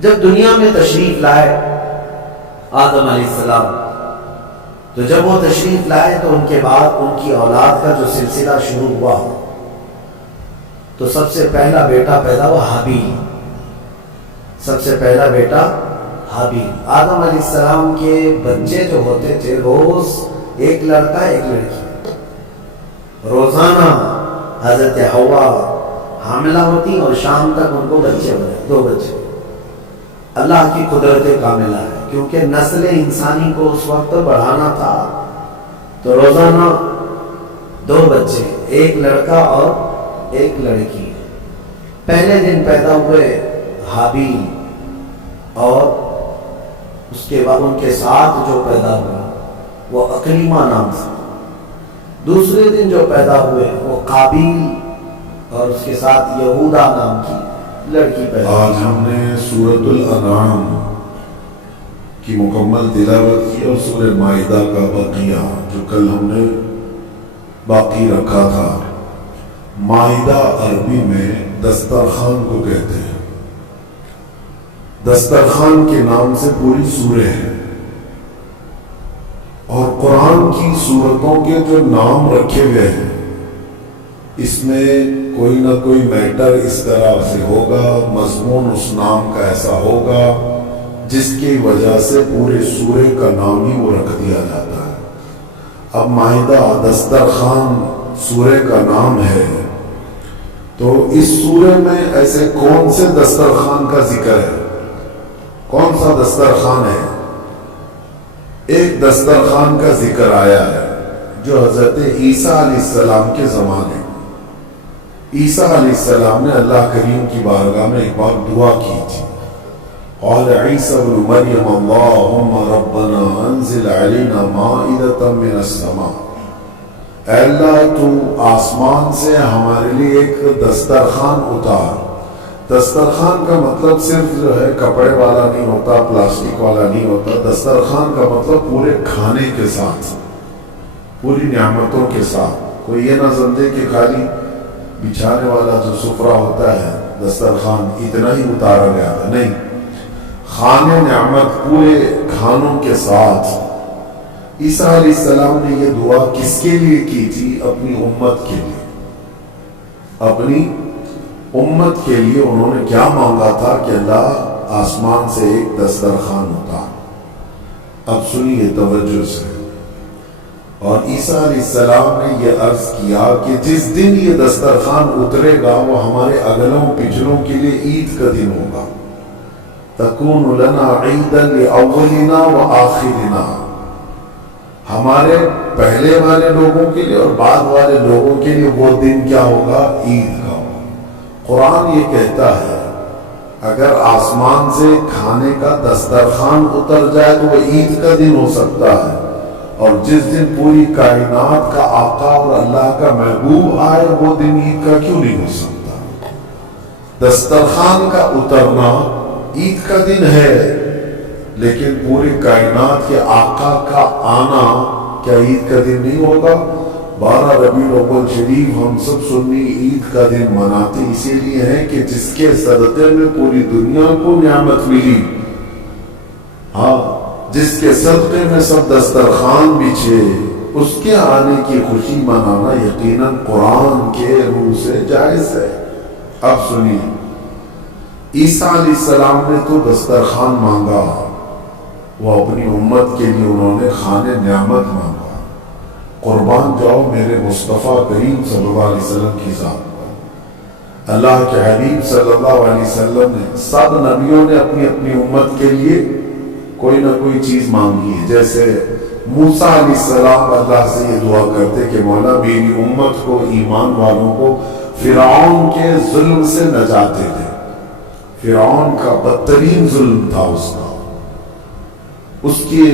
جب دنیا میں تشریف لائے آدم علیہ السلام، تو جب وہ تشریف لائے تو ان کے بعد ان کی اولاد کا جو سلسلہ شروع ہوا، تو سب سے پہلا بیٹا پیدا ہوا حابیل، سب سے پہلا بیٹا حابیل۔ آدم علیہ السلام کے بچے جو ہوتے تھے روز ایک لڑکا ایک لڑکی، روزانہ حضرت حوا حاملہ ہوتی اور شام تک ان کو بچے ہو رہے، 2 بچے۔ اللہ کی قدرت کاملہ ہے، کیونکہ نسل انسانی کو اس وقت بڑھانا تھا، تو روزانہ 2 بچے، ایک لڑکا اور ایک لڑکی۔ پہلے دن پیدا ہوئے حابیل، اور اس کے بعد ان کے ساتھ جو پیدا ہوئے وہ اکلیمہ نام سے۔ دوسرے دن جو پیدا ہوئے وہ قابیل، اور اس کے ساتھ یہودا نام کی لڑکی پیدا ہوئی۔ آج ہم نے سورۃ الانعام کی مکمل تلاوت کی اور سورہ مائدہ کا بقیہ جو کل ہم نے باقی رکھا تھا۔ مائدہ عربی میں دسترخوان کو کہتے ہیں، دسترخوان کے نام سے پوری سورہ ہے، اور قرآن کی سورتوں کے جو نام رکھے گئے ہیں اس میں کوئی نہ کوئی میٹر اس طرح سے ہوگا، مضمون اس نام کا ایسا ہوگا جس کی وجہ سے پورے سورے کا نام ہی وہ رکھ دیا جاتا ہے۔ اب مائدہ دسترخوان سورے کا نام ہے، تو اس سورے میں ایسے کون سے دسترخوان کا ذکر ہے؟ کون سا دسترخوان ہے؟ ایک دسترخوان کا ذکر آیا ہے جو حضرت عیسیٰ علیہ السلام کے زمانے میں، عیسیٰ علیہ السلام نے اللہ کریم کی بارگاہ میں ایک بار دعا کی تھی، قال عیسیٰ ابن مریم اللہم ربنا انزل علینا مائدۃ من السماء، اے اللہ تو آسمان سے ہمارے لیے ایک دسترخوان اتار۔ دسترخوان کا مطلب صرف جو ہے کپڑے والا نہیں ہوتا، پلاسٹک والا نہیں ہوتا، دسترخوان کا مطلب پورے کھانے کے ساتھ، پوری نعمتوں کے ساتھ۔ کوئی یہ نہ سمجھے کہ خالی بچھانے والا جو سفرہ ہوتا ہے دسترخوان اتنا ہی اتارا گیا تھا، نہیں، کھانے نعمت پورے کھانوں کے ساتھ۔ عیسیٰ علیہ السلام نے یہ دعا کس کے لیے کی تھی؟ اپنی امت کے لیے، اپنی امت کے لیے انہوں نے کیا مانگا تھا کہ اللہ آسمان سے ایک دسترخوان اتار۔ اب سنیے توجہ سے، اور عیسیٰ علیہ السلام نے یہ عرض کیا کہ جس دن یہ دسترخوان اترے گا وہ ہمارے اگلوں پچھلوں کے لیے عید کا دن ہوگا، تکون لنا عیدا لاولنا وآخرنا، ہمارے پہلے والے لوگوں کے لیے اور بعد والے لوگوں کے لیے وہ دن کیا ہوگا؟ عید کا ہوگا۔ قرآن یہ کہتا ہے اگر آسمان سے کھانے کا دسترخوان اتر جائے تو وہ عید کا دن ہو سکتا ہے، اور جس دن پوری کائنات کا آقا اور اللہ کا محبوب آئے وہ دن عید کا کیوں نہیں ہو سکتا؟ دسترخوان کا اترنا عید کا دن ہے، لیکن پوری کائنات کے آقا کا آنا کیا عید کا دن نہیں ہوگا؟ 12 ربیع الاول شریف ہم سب سنی عید کا دن مناتے اسی لیے ہیں کہ جس کے صدقے میں پوری دنیا کو نعمت ملی، ہاں، جس کے صدقے میں سب دسترخوان بچھے، اس کے آنے کی خوشی منانا یقیناً قرآن کے روح سے جائز ہے۔ اب سنیے، عیسیٰ علیہ السلام نے تو دسترخوان مانگا، وہ اپنی امت کے لیے انہوں نے کھانے نعمت مانگا۔ قربان جاؤ میرے مصطفیٰ کریم صلی اللہ علیہ وسلم کی ذات پر، اللہ کے حبیب صلی اللہ علیہ وسلم نے، سب نبیوں نے اپنی اپنی امت کے لیے کوئی نہ کوئی چیز مانگی ہے۔ جیسے موسیٰ علیہ السلام اللہ سے یہ دعا کرتے کہ مولا میری امت کو، ایمان والوں کو فرعون کے ظلم سے نجات دے دے۔ فرعون کا بدترین ظلم تھا اس کی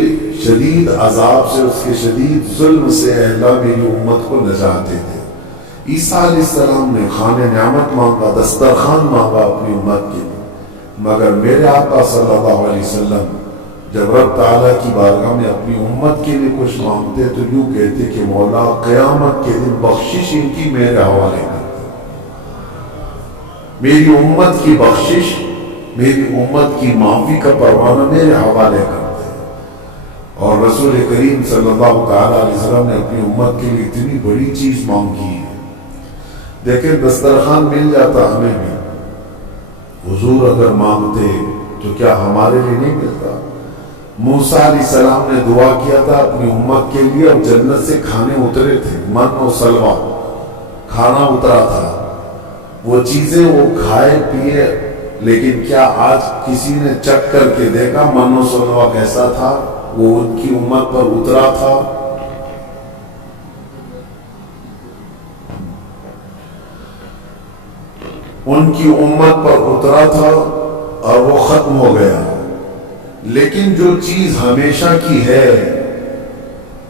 شدید عذاب سے، اس کے شدید ظلم سے اے اللہ میری امت کو نجات دے دے۔ عیسیٰ علیہ السلام نے کھانے نعمت مانگا، دسترخوان مانگا اپنی امت کے لیے، مگر میرے آقا صلی اللہ علیہ وسلم جب رب تعالیٰ کی بارگاہ میں اپنی امت کے لیے کچھ مانگتے تو یوں کہتے کہ مولا قیامت کے دن بخشش ان کی میرے حوالے کر دے، میری امت کی بخشش میری امت کی معافی کا پروانہ میرے حوالے کر دے۔ اور رسول کریم صلی اللہ تعالی علیہ وسلم نے اپنی امت کے لیے اتنی بڑی چیز مانگی ہے۔ دیکھیں دسترخوان مل جاتا ہمیں بھی، حضور اگر مانگتے تو کیا ہمارے لیے نہیں ملتا؟ موسیٰ علیہ السلام نے دعا کیا تھا اپنی امت کے لیے، اور جنت سے کھانے اترے تھے، من و سلوہ کھانا اترا تھا، وہ چیزیں وہ کھائے پیے، لیکن کیا آج کسی نے چکھ کر کے دیکھا من و سلوہ کیسا تھا؟ وہ ان کی امت پر اترا تھا۔ ان کی امت پر اترا تھا اور وہ ختم ہو گیا۔ لیکن جو چیز ہمیشہ کی ہے،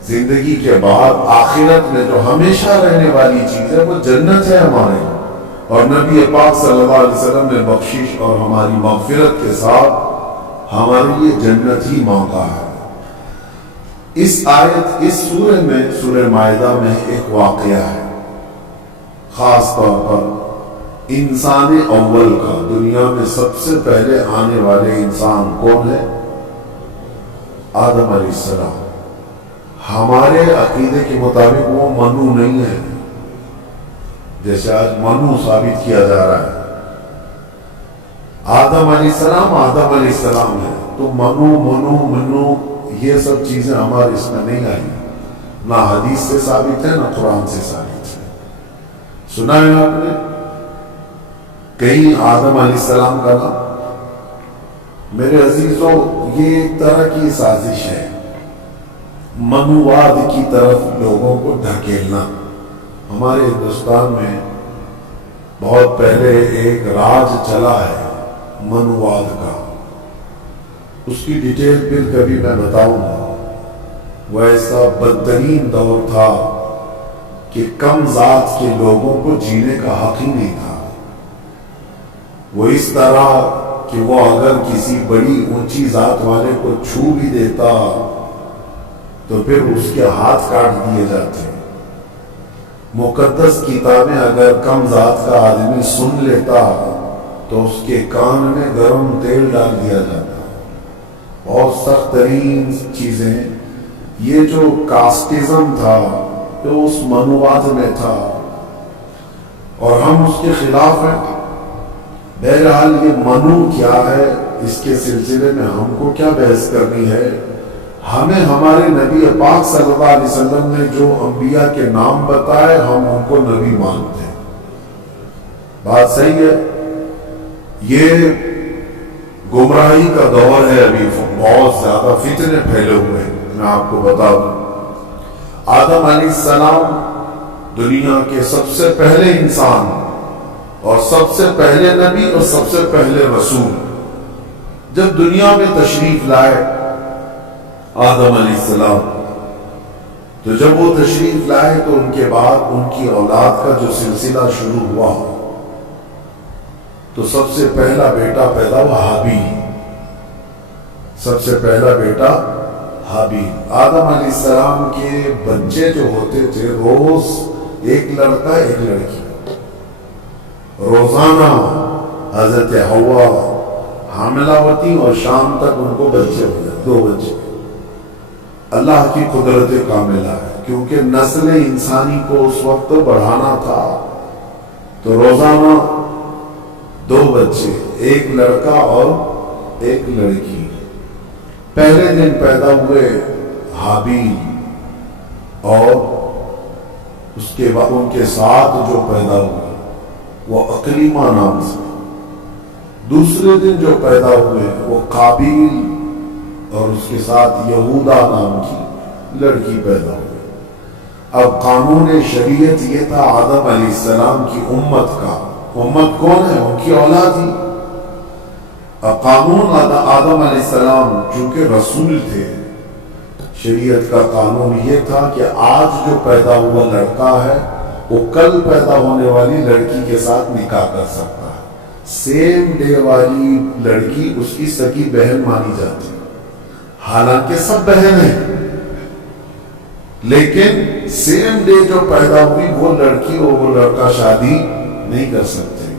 زندگی کے بعد آخرت میں جو ہمیشہ رہنے والی چیز ہے، وہ جنت ہے ہمارے۔ اور نبی پاک صلی اللہ علیہ وسلم نے بخشش اور ہماری مغفرت کے ساتھ ہمارے لیے جنت ہی مانگا ہے۔ اس آیت، اس سورہ میں، سورہ مائدہ میں ایک واقعہ ہے، خاص طور پر انسان اول کا۔ دنیا میں سب سے پہلے آنے والے انسان کون ہے؟ آدم علیہ السلام۔ ہمارے عقیدے کے مطابق وہ منو نہیں ہے، جیسے آج منو ثابت کیا جا رہا ہے۔ آدم علیہ السلام آدم علیہ السلام ہے، تو منو یہ سب چیزیں ہمارے اس میں نہیں آئی، نہ حدیث سے ثابت ہے نہ قرآن سے ثابت ہے۔ سنا ہے آپ نے کہیں آدم علیہ السلام کا نام؟ میرے عزیزوں، یہ ایک طرح کی سازش ہے، منوواد کی طرف لوگوں کو دھکیلنا۔ ہمارے ہندوستان میں بہت پہلے ایک راج چلا ہے منوواد کا، اس کی ڈیٹیل پھر کبھی میں بتاؤں گا۔ وہ ایسا بدترین دور تھا کہ کم ذات کے لوگوں کو جینے کا حق ہی نہیں تھا۔ وہ اس طرح کہ وہ اگر کسی بڑی اونچی ذات والے کو چھو بھی دیتا تو پھر اس کے ہاتھ کاٹ دیے جاتے۔ مقدس کتابیں اگر کم ذات کا آدمی سن لیتا تو اس کے کان میں گرم تیل ڈال دیا جاتا۔ بہت سخت ترین چیزیں۔ یہ جو کاسٹزم تھا جو اس منوواد میں تھا، اور ہم اس کے خلاف ہیں۔ بہرحال یہ منو کیا ہے، اس کے سلسلے میں ہم کو کیا بحث کرنی ہے؟ ہمیں ہمارے نبی پاک صلی اللہ علیہ وسلم نے جو انبیاء کے نام بتائے، ہم ان کو نبی مانتے ہیں۔ بات صحیح ہے؟ یہ گمراہی کا دور ہے، ابھی بہت زیادہ فتنے پھیلے ہوئے ہیں۔ میں آپ کو بتا دوں، آدم علیہ السلام دنیا کے سب سے پہلے انسان اور سب سے پہلے نبی اور سب سے پہلے رسول جب دنیا میں تشریف لائے آدم علیہ السلام، تو جب وہ تشریف لائے تو ان کے بعد ان کی اولاد کا جو سلسلہ شروع ہوا، تو سب سے پہلا بیٹا پیدا ہوا حابیل۔ سب سے پہلا بیٹا حابیل۔ آدم علیہ السلام کے بچے جو ہوتے تھے، روز ایک لڑکا ایک لڑکی، روزانہ حضرت حوا حاملہ ہوتی اور شام تک ان کو بچے ہو جاتے، 2 بچے۔ اللہ کی قدرت کاملہ ہے، کیونکہ نسل انسانی کو اس وقت بڑھانا تھا، تو روزانہ 2 بچے، ایک لڑکا اور ایک لڑکی۔ پہلے دن پیدا ہوئے حابیل، اور اس کے بعد ان کے ساتھ جو پیدا ہوئے وہ اقلیمہ نام سے۔ دوسرے دن جو پیدا ہوئے وہ قابیل، اور اس کے ساتھ یہودا نام کی لڑکی پیدا ہوئی۔ اب قانون شریعت یہ تھا آدم علیہ السلام کی امت کا، امت کون ہے؟ ان کی اولاد ہی۔ اب قانون آدم علیہ السلام چونکہ رسول تھے، شریعت کا قانون یہ تھا کہ آج جو پیدا ہوا لڑکا ہے وہ کل پیدا ہونے والی لڑکی کے ساتھ نکاح کر سکتا ہے۔ سیم ڈے والی لڑکی اس کی سکی بہن مانی جاتی، حالانکہ سب بہن ہیں، لیکن سیم ڈے جو پیدا ہوئی وہ لڑکی اور وہ لڑکا شادی نہیں کر سکتے۔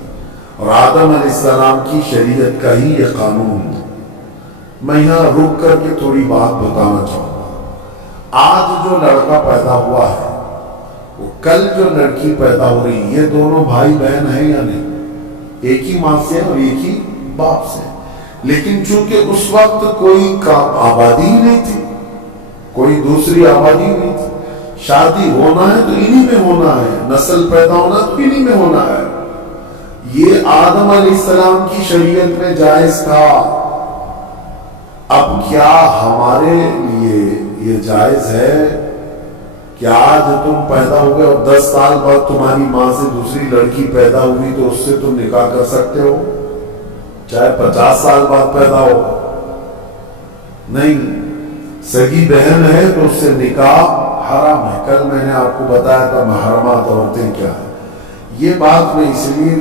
اور آدم علیہ السلام کی شریعت کا ہی یہ قانون ہے۔ میں یہاں رک کر کے تھوڑی بات بتانا چاہوں گا۔ آج جو لڑکا پیدا ہوا ہے وہ کل جو لڑکی پیدا ہو رہی، یہ دونوں بھائی بہن ہیں یا نہیں؟ ایک ہی ماں سے اور ایک ہی باپ سے، لیکن چونکہ اس وقت کوئی آبادی ہی نہیں تھی، کوئی دوسری آبادی نہیں تھی، شادی ہونا ہے تو انہی میں ہونا ہے، نسل پیدا ہونا تو انہی میں ہونا ہے۔ یہ آدم علیہ السلام کی شریعت میں جائز تھا، اب کیا ہمارے لیے یہ جائز ہے کہ آج تم پیدا ہو گئے اور 10 سال بعد تمہاری ماں سے دوسری لڑکی پیدا ہوئی تو اس سے تم نکاح کر سکتے ہو، چاہے 50 سال بعد پیدا ہو؟ نہیں، سگی بہن ہے تو اس سے نکاح حرام ہے۔ کل میں نے آپ کو بتایا تھا محرمات عورتیں کیا ہے۔ یہ بات میں اس لیے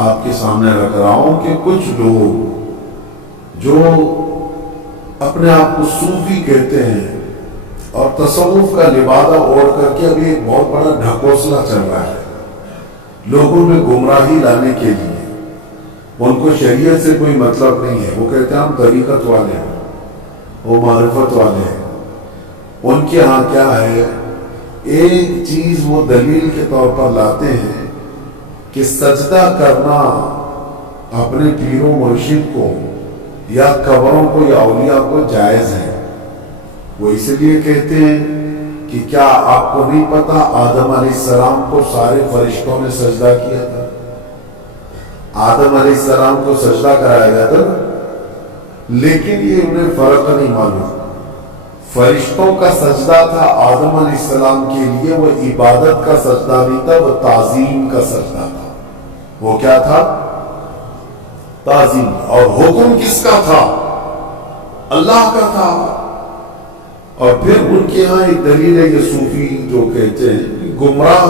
آپ کے سامنے رکھ رہا ہوں کہ کچھ لوگ جو اپنے آپ کو صوفی کہتے ہیں اور تصوف کا لبادہ اوڑھ کر کے ابھی ایک بہت بڑا ڈھکوسلا چل رہا ہے لوگوں میں گمراہی لانے کے لیے۔ ان کو شریعت سے کوئی مطلب نہیں ہے، وہ کہتے ہیں ہم طریقت والے ہیں، وہ معرفت والے ہیں۔ ان کے ہاں کیا ہے، ایک چیز وہ دلیل کے طور پر لاتے ہیں کہ سجدہ کرنا اپنے پیر و مرشد کو یا قبروں کو یا اولیاء کو جائز ہے۔ وہ اس لیے کہتے ہیں کہ کیا آپ کو نہیں پتا آدم علیہ السلام کو سارے فرشتوں نے سجدہ کیا تھا؟ آدم علیہ السلام کو سجدہ کرایا گیا تھا، لیکن یہ انہیں فرق نہیں معلوم۔ فرشتوں کا سجدہ تھا آدم علیہ السلام کے لیے، وہ عبادت کا سجدہ نہیں تھا، وہ تعظیم کا سجدہ تھا۔ وہ کیا تھا؟ تعظیم۔ اور حکم کس کا تھا؟ اللہ کا تھا۔ اور پھر ان کے ہاں ایک دلیل ہے، یہ صوفی جو کہتے ہیں، گمراہ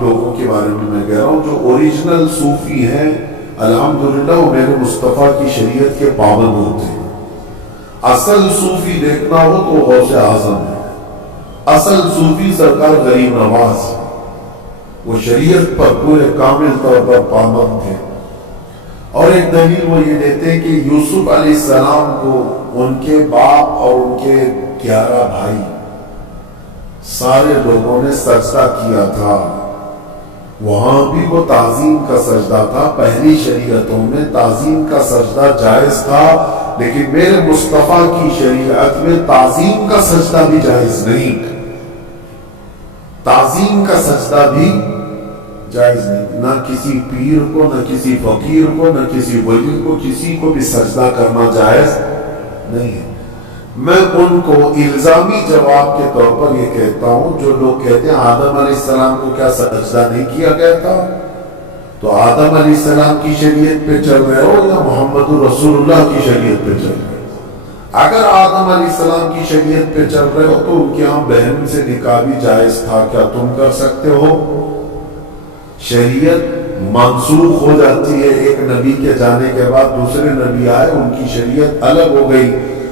لوگوں کے بارے میں کہہ رہا ہوں، جو اوریجنل صوفی ہیں الحمدللہ وہ میرے مصطفیٰ کی شریعت کے پابند ہوتے ہیں۔ اصل صوفی دیکھنا ہو تو غوث اعظم ہے، اصل صوفی سرکار غریب نواز ہے، وہ شریعت پر پورے کامل طور پر پابند تھے۔ اور ایک دلیل وہ یہ دیتے ہیں کہ یوسف علیہ السلام کو ان کے باپ اور ان کے 11 بھائی سارے لوگوں نے سجدہ کیا تھا، وہاں بھی وہ تعظیم کا سجدہ تھا۔ پہلی شریعتوں میں تعظیم کا سجدہ جائز تھا، لیکن میرے مصطفیٰ کی شریعت میں تعظیم کا سجدہ بھی جائز نہیں، تعظیم کا سجدہ بھی جائز نہیں۔ نہ کسی پیر کو، نہ کسی فقیر کو، نہ کسی ولی کو، کسی کو بھی سجدہ کرنا جائز نہیں ہے۔ میں ان کو الزامی جواب کے طور پر یہ کہتا ہوں، جو لوگ کہتے ہیں آدم علیہ السلام کو کیا سجدہ نہیں کیا گیا تھا، تو آدم علیہ السلام کی شریعت پہ چل رہے ہو یا محمد رسول اللہ کی شریعت پہ چل رہے ہو؟ اگر آدم علیہ السلام کی شریعت پہ چل رہے ہو تو ان کے ہاں بہن سے نکاح بھی جائز تھا، کیا تم کر سکتے ہو؟ شریعت منسوخ ہو جاتی ہے، ایک نبی کے جانے کے بعد دوسرے نبی آئے، ان کی شریعت الگ ہو گئی،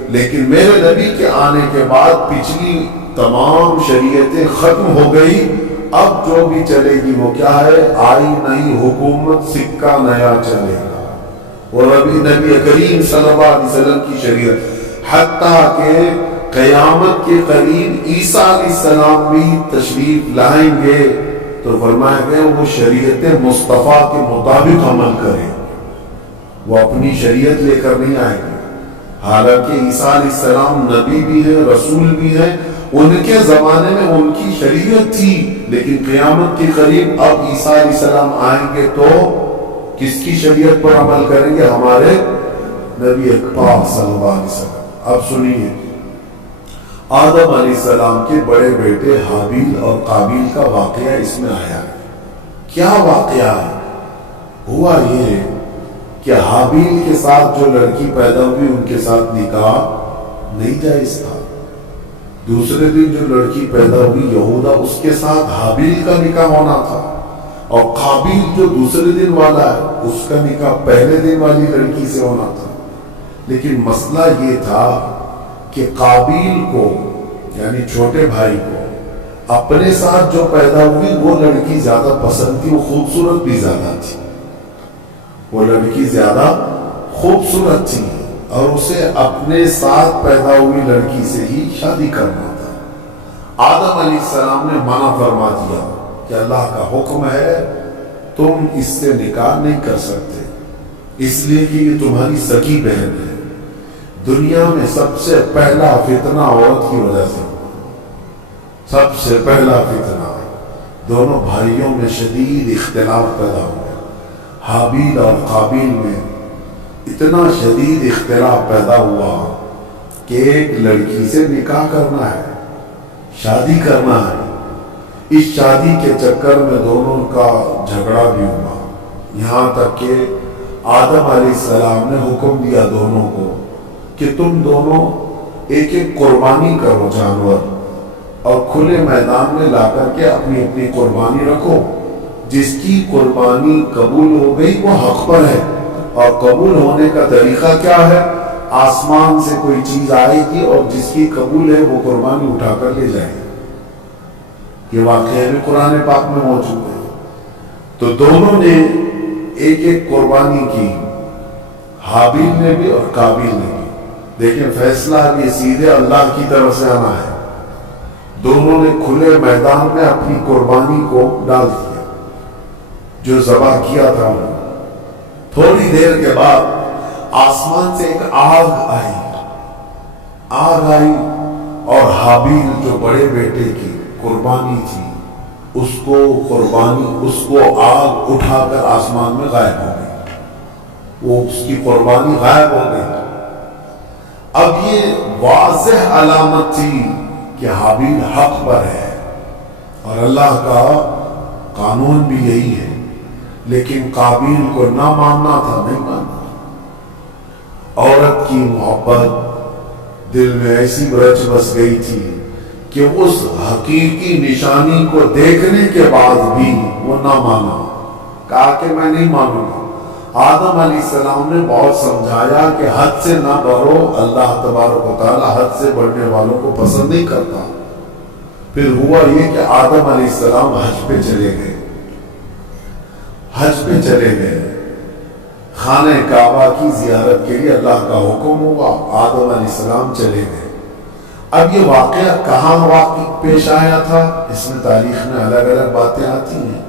لیکن میرے نبی کے آنے کے بعد پچھلی تمام شریعتیں ختم ہو گئی۔ اب جو بھی چلے گی وہ کیا ہے؟ آئی نئی حکومت، سکہ نیا چلے گا۔ اور ابھی نبی کریم صلی اللہ علیہ وسلم کی شریعت، حتیٰ کہ قیامت کے قریب عیسیٰ علیہ السلام بھی تشریف لائیں گے تو فرمایا گیا وہ شریعت مصطفیٰ کے مطابق عمل کریں، وہ اپنی شریعت لے کر نہیں آئیں گے۔ حالانکہ عیسیٰ علیہ السلام نبی بھی ہیں، رسول بھی ہیں، ان کے زمانے میں ان کی شریعت تھی، لیکن قیامت کے قریب اب عیسیٰ علیہ السلام آئیں گے تو کس کی شریعت پر عمل کریں گے؟ ہمارے نبی پاک صلی اللہ علیہ وسلم۔ اب سنیے، آدم علیہ السلام کے بڑے بیٹے حابیل اور قابیل کا واقعہ اس میں آیا ہے۔ کیا واقعہ ہے؟ ہوا یہ کہ حابیل کے ساتھ جو لڑکی پیدا ہوئی ان کے ساتھ نکاح نہیں جائز تھا۔ دوسرے دن جو لڑکی پیدا ہوئی یہودا، اس کے ساتھ حابیل کا نکاح ہونا تھا، اور قابیل جو دوسرے دن والا ہے اس کا نکاح پہلے دن والی لڑکی سے ہونا تھا۔ لیکن مسئلہ یہ تھا کہ قابیل کو یعنی چھوٹے بھائی کو اپنے ساتھ جو پیدا ہوئی وہ لڑکی زیادہ پسند تھی، وہ خوبصورت بھی زیادہ تھی، وہ لڑکی زیادہ خوبصورت تھی اور اسے اپنے ساتھ پیدا ہوئی لڑکی سے ہی شادی کرنا تھا۔ آدم علیہ السلام نے منع فرما دیا کہ اللہ کا حکم ہے تم اس سے نکاح نہیں کر سکتے، اس لیے کہ یہ تمہاری سکی بہن ہے۔ دنیا میں سب سے پہلا فتنہ عورت کی وجہ سے، سب سے پہلا فتنہ دونوں بھائیوں میں شدید اختلاف پیدا ہو گیا۔ حابیل اور قابیل میں اتنا شدید اختلاف پیدا ہوا کہ ایک لڑکی سے نکاح کرنا ہے، شادی کرنا ہے۔ اس شادی کے چکر میں دونوں کا جھگڑا بھی ہوا، یہاں تک کہ آدم علیہ السلام نے حکم دیا دونوں کو کہ تم دونوں ایک ایک قربانی کرو جانور، اور کھلے میدان میں لا کر کے اپنی اپنی قربانی رکھو۔ جس کی قربانی قبول ہو گئی وہ حق پر ہے، اور قبول ہونے کا طریقہ کیا ہے؟ آسمان سے کوئی چیز آئے گی اور جس کی قبول ہے وہ قربانی اٹھا کر لے جائے گی۔ یہ واقعہ بھی قرآن پاک میں موجود ہے۔ تو دونوں نے ایک ایک قربانی کی، حابیل نے بھی اور قابیل نے بھی۔ لیکن فیصلہ یہ سیدھے اللہ کی طرف سے آنا ہے۔ دونوں نے کھلے میدان میں اپنی قربانی کو ڈال دیا، جو ذبح کیا تھا۔ تھوڑی دیر کے بعد آسمان سے ایک آگ آئی اور حابیل جو بڑے بیٹے کی قربانی تھی اس کو آگ اٹھا کر آسمان میں غائب ہو گئی، وہ اس کی قربانی غائب ہو گئی۔ اب یہ واضح علامت تھی کہ حابیل حق پر ہے، اور اللہ کا قانون بھی یہی ہے، لیکن قابیل کو نہ ماننا تھا، نہیں ماننا۔ عورت کی محبت دل میں ایسی برچ بس گئی تھی کہ اس حقیقی نشانی کو دیکھنے کے بعد بھی وہ نہ مانا، کہا کہ میں نہیں مانوں گا۔ آدم علیہ السلام نے بہت سمجھایا کہ حد سے نہ بڑھو، اللہ تبارک و تعالی حد سے بڑھنے والوں کو پسند نہیں کرتا۔ پھر ہوا یہ کہ آدم علیہ السلام حج پہ چلے گئے، خانہ کعبہ کی زیارت کے لیے اللہ کا حکم ہوا، آدم علیہ السلام چلے گئے۔ اب یہ واقعہ کہاں پیش آیا تھا، اس میں تاریخ میں الگ الگ باتیں آتی ہیں،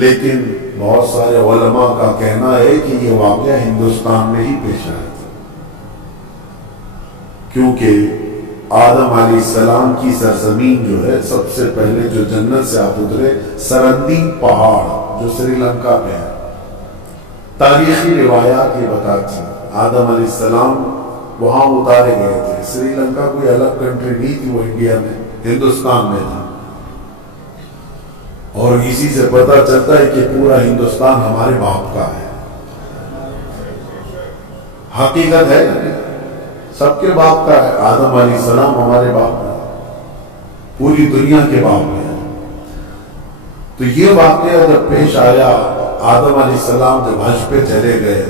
لیکن بہت سارے علماء کا کہنا ہے کہ یہ واقعہ ہندوستان میں ہی پیش آیا تھا، کیونکہ آدم علیہ السلام کی سرزمین جو ہے، سب سے پہلے جو جنت سے آپ اترے سرندی پہاڑ جو سری لنکا پہ ہے۔ تاریخی روایات یہ بتاتی ہیں آدم علیہ السلام وہاں اتارے گئے تھے۔ سری لنکا کوئی الگ کنٹری نہیں تھی، وہ انڈیا میں، ہندوستان میں تھا۔ اور اسی سے پتہ چلتا ہے کہ پورا ہندوستان ہمارے باپ کا ہے، حقیقت ہے، سب کے باپ کا ہے۔ آدم علیہ السلام ہمارے باپ کا ہے، پوری دنیا کے باپ ہے۔ تو یہ واقعہ جب پیش آیا، آدم علیہ السلام جب حج پہ چلے گئے،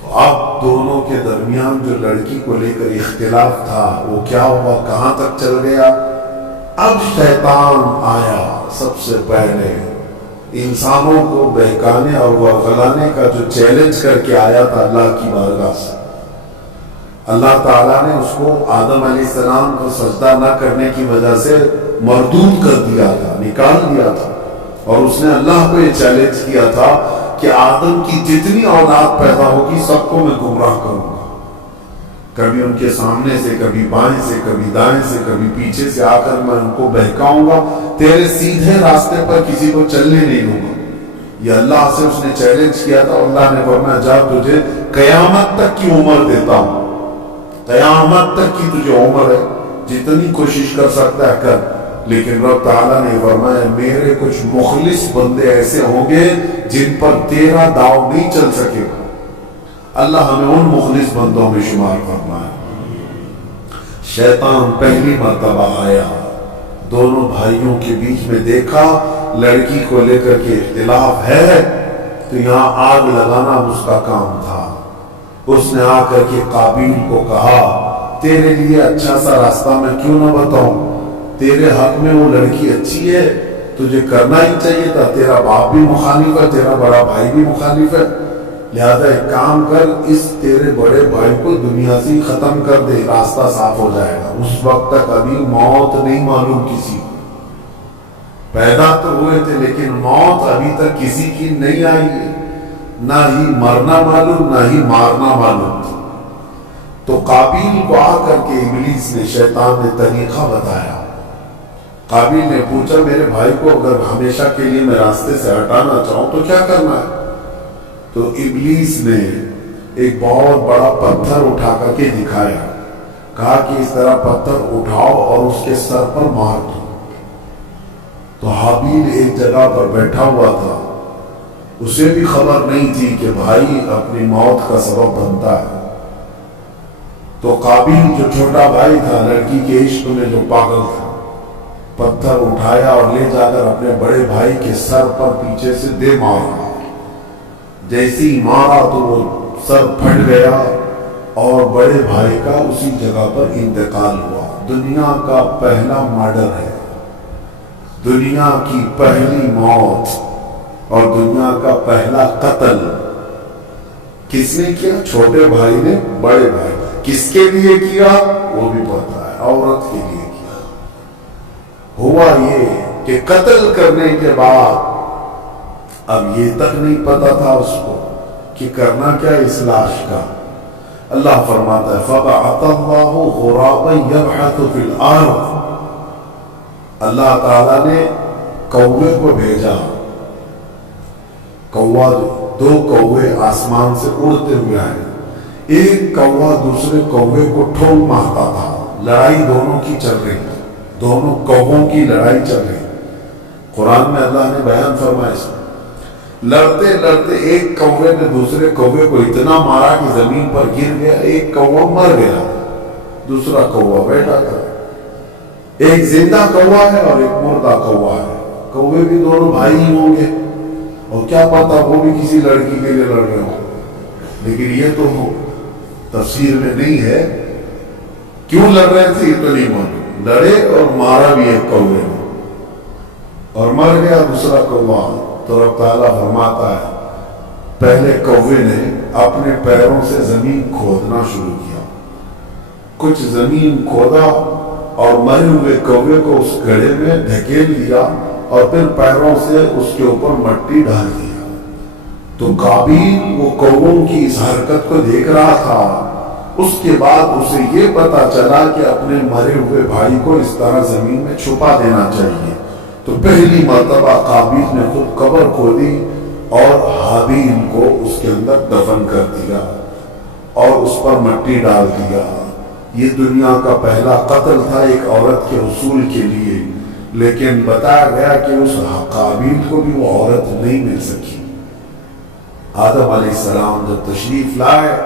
تو اب دونوں کے درمیان جو لڑکی کو لے کر اختلاف تھا وہ کیا ہوا، کہاں تک چل گیا۔ اب شیطان آیا سب سے پہلے انسانوں کو بہکانے اور ورغلانے کا جو چیلنج کر کے آیا تھا اللہ کی بارگاہ سے۔ اللہ تعالیٰ نے اس کو آدم علیہ السلام کو سجدہ نہ کرنے کی وجہ سے مردود کر دیا تھا، نکال دیا تھا، اور اس نے اللہ کو یہ چیلنج کیا تھا کہ آدم کی جتنی اولاد پیدا ہوگی سب کو میں گمراہ کروں گا، کبھی ان کے سامنے سے، کبھی بائیں سے، کبھی دائیں سے، کبھی پیچھے سے آ کر میں ان کو بہکاؤں گا، تیرے سیدھے راستے پر کسی کو چلنے نہیں دوں گا۔ یہ اللہ سے اس نے چیلنج کیا تھا، اللہ نے فرمایا جا تجھے قیامت تک کی عمر دیتا ہوں، قیامت تک کی تجھے عمر ہے، جتنی کوشش کر سکتا ہے کر۔ لیکن رب تعالیٰ نے فرمایا میرے کچھ مخلص بندے ایسے ہوں گے جن پر تیرا داؤ نہیں چل سکے گا۔ اللہ ہمیں ان مخلص بندوں میں شمار فرمائے۔ شیطان پہلی مرتبہ آیا، دونوں بھائیوں کے بیچ میں دیکھا لڑکی کو لے کر کے اختلاف ہے، تو یہاں آگ لگانا اس کا کام تھا۔ اس نے آ کر کے قابیل کو کہا تیرے لیے اچھا سا راستہ میں کیوں نہ بتاؤں، تیرے حق میں وہ لڑکی اچھی ہے، تجھے کرنا ہی چاہیے تھا، تیرا باپ بھی مخالف ہے، تیرا بڑا بھائی بھی مخالف ہے، لہذا ایک کام کر، اس تیرے بڑے بھائی کو دنیا سے ختم کر دے، راستہ صاف ہو جائے گا۔ اس وقت تک ابھی موت نہیں معلوم کسی کو، پیدا تو ہوئے تھے لیکن موت ابھی تک کسی کی نہیں آئی ہے، نہ ہی مرنا معلوم نہ ہی مارنا معلوم تھا۔ تو قابیل کو آ کر کے ابلیس نے، شیطان نے طریقہ بتایا۔ قابیل نے پوچھا میرے بھائی کو اگر ہمیشہ کے لیے میں راستے سے ہٹانا چاہوں تو کیا کرنا ہے؟ تو ابلیس نے ایک بہت بڑا پتھر اٹھا کر کے دکھایا، کہا کہ اس طرح پتھر اٹھاؤ اور اس کے سر پر مار دو۔ تو حابیل ایک جگہ پر بیٹھا ہوا تھا، اسے بھی خبر نہیں تھی کہ بھائی اپنی موت کا سبب بنتا ہے۔ تو قابیل جو چھوٹا بھائی تھا، لڑکی کے عشق میں جو پاگل تھا، پتھر اٹھایا اور لے جا کر اپنے بڑے بھائی کے سر پر پیچھے سے دے مارا۔ جیسی مارا تو وہ سر پھٹ گیا اور بڑے بھائی کا اسی جگہ پر انتقال ہوا۔ دنیا کا پہلا مرڈر ہے، دنیا کی پہلی موت اور دنیا کا پہلا قتل کس نے کیا؟ چھوٹے بھائی نے بڑے بھائی۔ کس کے لیے کیا وہ بھی پتا ہے، عورت کے لیے کیا۔ ہوا یہ کہ قتل کرنے کے بعد اب یہ تک نہیں پتا تھا اس کو کہ کرنا کیا اس لاش کا۔ اللہ فرماتا ہے فَبَعَثَ اللَّهُ غُرَابًا يَبْحَثُ فِي الْأَرْضِ، اللہ تعالیٰ نے کوے کو بھیجا۔ کوا، دو کوے آسمان سے اڑتے ہوئے آئے، ایک کوا دوسرے کوے کو ٹھونک مارتا تھا، لڑائی دونوں کی چل رہی، دونوں کووں کی لڑائی چل رہی۔ قرآن میں اللہ نے بیان فرمایا اس میں لڑتے لڑتے ایک کوے نے دوسرے کوے کو اتنا مارا کہ زمین پر گر گیا، ایک کوا مر گیا، دوسرا کوا بیٹھا تھا۔ ایک زندہ کوا ہے اور ایک مردہ کوا ہے، کوے بھی دونوں بھائی ہی ہوں گے، اور کیا پتا وہ بھی کسی لڑکی کے لیے لڑ رہے ہوں، لیکن یہ تو تفسیر میں نہیں ہے کیوں لڑ رہے تھے، یہ تو نہیں معلوم۔ لڑے اور مارا بھی ایک کوے نے اور مر گیا دوسرا کوا۔ تو رب تعالیٰ فرماتا ہے پہلے کوے نے اپنے پیروں سے زمین کھودنا شروع کیا، کچھ زمین کھودا اور مرے ہوئے کوے کو اس گڑھے میں دھکیل دیا اور پھر پیروں سے اس کے اوپر مٹی ڈال دیا۔ تو قابیل وہ کووں کی اس حرکت کو دیکھ رہا تھا، اس کے بعد اسے یہ پتا چلا کہ اپنے مرے ہوئے بھائی کو اس طرح زمین میں چھپا دینا چاہیے۔ تو پہلی مرتبہ قابیل نے خود قبر کھودی اور حابیل کو اس کے اندر دفن کر دیا اور اس پر مٹی ڈال دیا۔ یہ دنیا کا پہلا قتل تھا ایک عورت کے حصول کے لیے، لیکن بتایا گیا کہ اس قابیل کو بھی وہ عورت نہیں مل سکی۔ آدم علیہ السلام جب تشریف لائے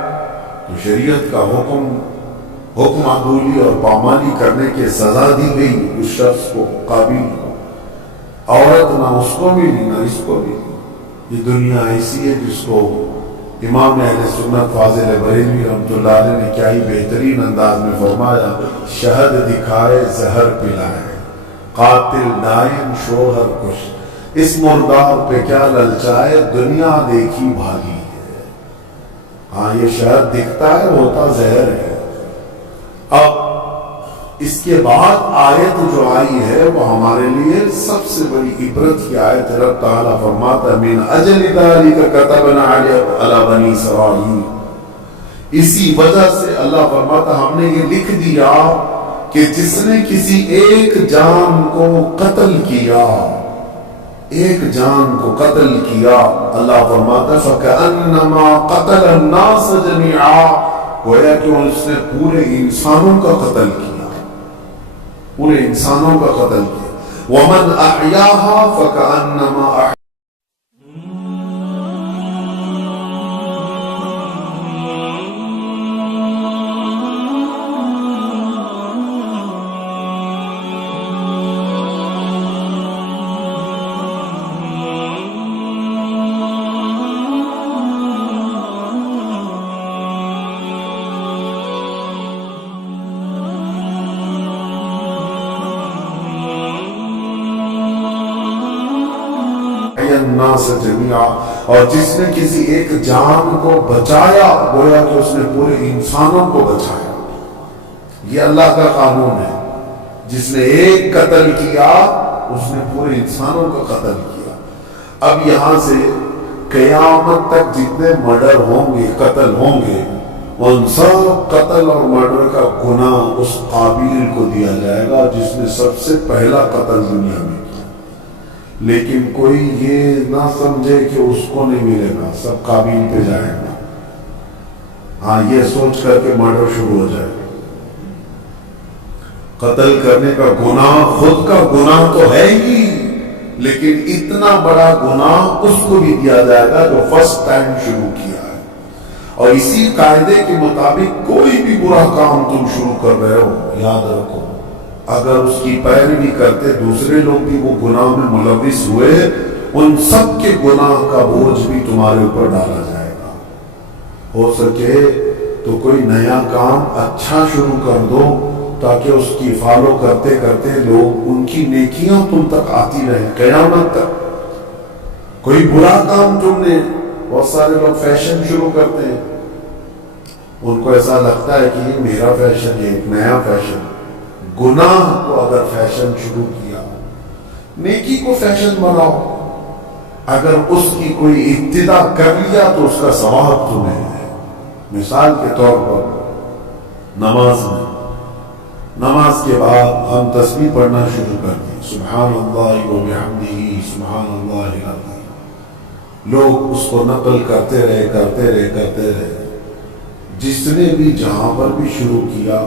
تو شریعت کا حکم عدولی اور پامالی کرنے کے سزا دی گئی اس شخص کو، قابیل کو۔ عورت نہ اس کو ملی نہ اس کو ملی۔ یہ دنیا ایسی ہے جس کو امام اہل سنت فاضل بریلوی رحمۃ اللہ علیہ نے کیا ہی بہترین انداز میں فرمایا، شہد دکھائے زہر پلائے، قاتل دائم شوہر کش، اس مردار پہ کیا للچائے، دنیا دیکھی بھاگی ہے۔ ہاں یہ شہد دکھتا ہے، ہوتا زہر ہے۔ اب اس کے بعد آیت جو آئی ہے وہ ہمارے لیے سب سے بڑی عبرت کی آیت ہے۔ رب تعالیٰ فرماتا ہے من اجل ذلک کتبنا علی بنی اسرائیل، اسی وجہ سے اللہ فرماتا ہے ہم نے یہ لکھ دیا کہ جس نے کسی ایک جان کو قتل کیا، ایک جان کو قتل کیا، اللہ فرماتا ہے فَكَأَنَّمَا قَتَلَ النَّاسَ جَمِيعًا، گویا کہ اس نے پورے انسانوں کا قتل کیا، پورے انسانوں کا قتل کیا۔ وَمَنْ أَحْيَاهَا فَكَأَنَّمَا أَحْيَا الناس جميعا، اور جس نے کسی ایک جان کو بچایا گویا کہ اس نے پورے انسانوں کو بچایا۔ یہ اللہ کا قانون ہے، جس نے ایک قتل کیا اس نے پورے انسانوں کا قتل کیا۔ اب یہاں سے قیامت تک جتنے مرڈر ہوں گے، قتل ہوں گے، ان سب قتل اور مرڈر کا گناہ اس قابیل کو دیا جائے گا جس نے سب سے پہلا قتل دنیا میں کیا۔ لیکن کوئی یہ نہ سمجھے کہ اس کو نہیں ملے گا، سب قابیل پہ جائے گا۔ ہاں، یہ سوچ کر کے مرڈر شروع ہو جائے گا۔ قتل کرنے کا گناہ خود کا گناہ تو ہے ہی، لیکن اتنا بڑا گناہ اس کو بھی دیا جائے گا جو فرسٹ ٹائم شروع کیا ہے۔ اور اسی قاعدے کے مطابق کوئی بھی برا کام تم شروع کر رہے ہو، یاد رکھو اگر اس کی پیروی کرتے دوسرے لوگ بھی وہ گناہ میں ملوث ہوئے، ان سب کے گناہ کا بوجھ بھی تمہارے اوپر ڈالا جائے گا۔ ہو سکے تو کوئی نیا کام اچھا شروع کر دو تاکہ اس کی فالو کرتے کرتے لوگ ان کی نیکیاں تم تک آتی رہیں قیامت تک۔ کوئی برا کام تم نے، بہت سارے لوگ فیشن شروع کرتے ہیں، ان کو ایسا لگتا ہے کہ یہ میرا فیشن ہے، ایک نیا فیشن۔ گناہ کو اگر فیشن شروع کیا، نیکی کو فیشن بناؤ۔ اگر اس کی کوئی ابتدا کر لیا تو اس کا ثواب تمہیں ہے۔ مثال کے طور پر نماز میں، نماز کے بعد ہم تسبیح پڑھنا شروع کر دیں، سبحان اللہ و بحمدہ سبحان اللہ العظیم۔ لوگ اس کو نقل کرتے رہے۔ جس نے بھی جہاں پر بھی شروع کیا،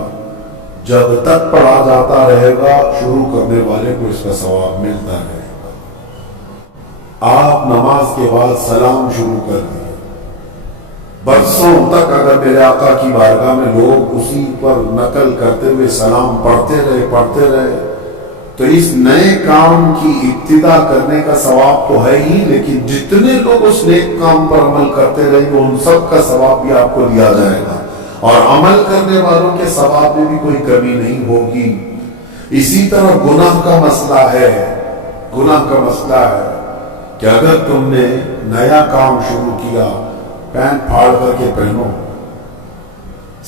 جب تک پڑھا جاتا رہے گا شروع کرنے والے کو اس کا ثواب ملتا رہے گا۔ آپ نماز کے بعد سلام شروع کر دیں، برسوں تک اگر میرے آقا کی بارگاہ میں لوگ اسی پر نقل کرتے ہوئے سلام پڑھتے رہے تو اس نئے کام کی ابتدا کرنے کا ثواب تو ہے ہی، لیکن جتنے لوگ اس نیک کام پر عمل کرتے رہیں گے ان سب کا ثواب بھی آپ کو دیا جائے گا، اور عمل کرنے والوں کے ثواب میں بھی کوئی کمی نہیں ہوگی۔ اسی طرح گناہ کا مسئلہ ہے کہ اگر تم نے نیا کام شروع کیا، پینٹ پھاڑ کر کے پہنو،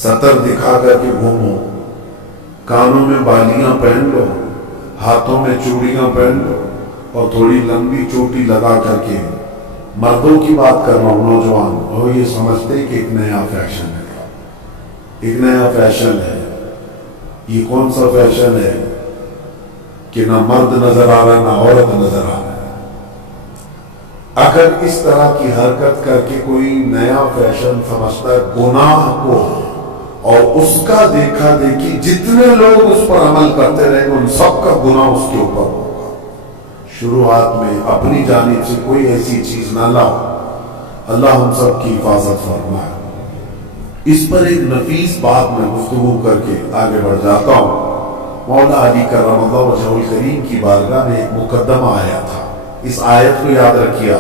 سطر دکھا کر کے گھومو، کانوں میں بالیاں پہن لو، ہاتھوں میں چوڑیاں پہن لو، اور تھوڑی لمبی چوٹی لگا کر کے، مردوں کی بات کر رہا ہوں، نوجوان، وہ یہ سمجھتے کہ ایک نیا فیشن ہے۔ یہ کون سا فیشن ہے کہ نہ مرد نظر آ رہا نہ عورت نظر آ رہا ہے۔ اگر اس طرح کی حرکت کر کے کوئی نیا فیشن سمجھتا ہے گناہ کو، اور اس کا دیکھا دیکھی جتنے لوگ اس پر عمل کرتے رہیں گے ان سب کا گناہ اس کے اوپر ہوگا۔ شروعات میں اپنی جانب سے کوئی ایسی چیز نہ لاؤ، اللہ ہم سب کی حفاظت فرمائے۔ اس پر ایک نفیس بات میں گفتگو کر کے آگے بڑھ جاتا ہوں۔ مولا علی کرم اللہ وجہہ الکریم کی بارگاہ میں ایک مقدمہ آیا تھا، اس آیت کو یاد رکھیے،